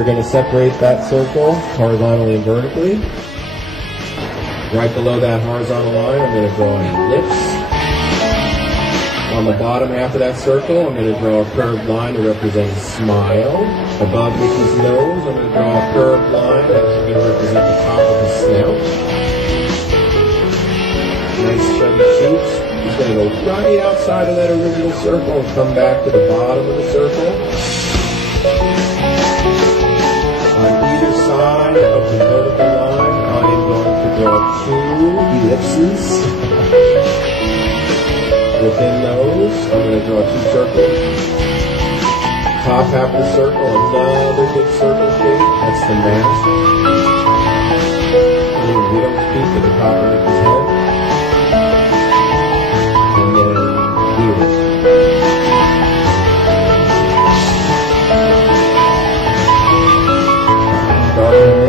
we're going to separate that circle horizontally and vertically. Right below that horizontal line, I'm going to draw an ellipse. On the bottom half of that circle, I'm going to draw a curved line to represent a smile. Above Mickey's nose, I'm going to draw a curved line that's going to represent the top of his snout. Nice chubby cheeks. He's going to go right outside of that original circle and come back to the bottom of the circle. On either side of the vertical line, I am going to draw 2 ellipses. Within those, I'm going to draw 2 circles. Top half of the circle, another big circle shape. That's the mask. A little widow's peak at the top of Mickey's head. And then ears. Darken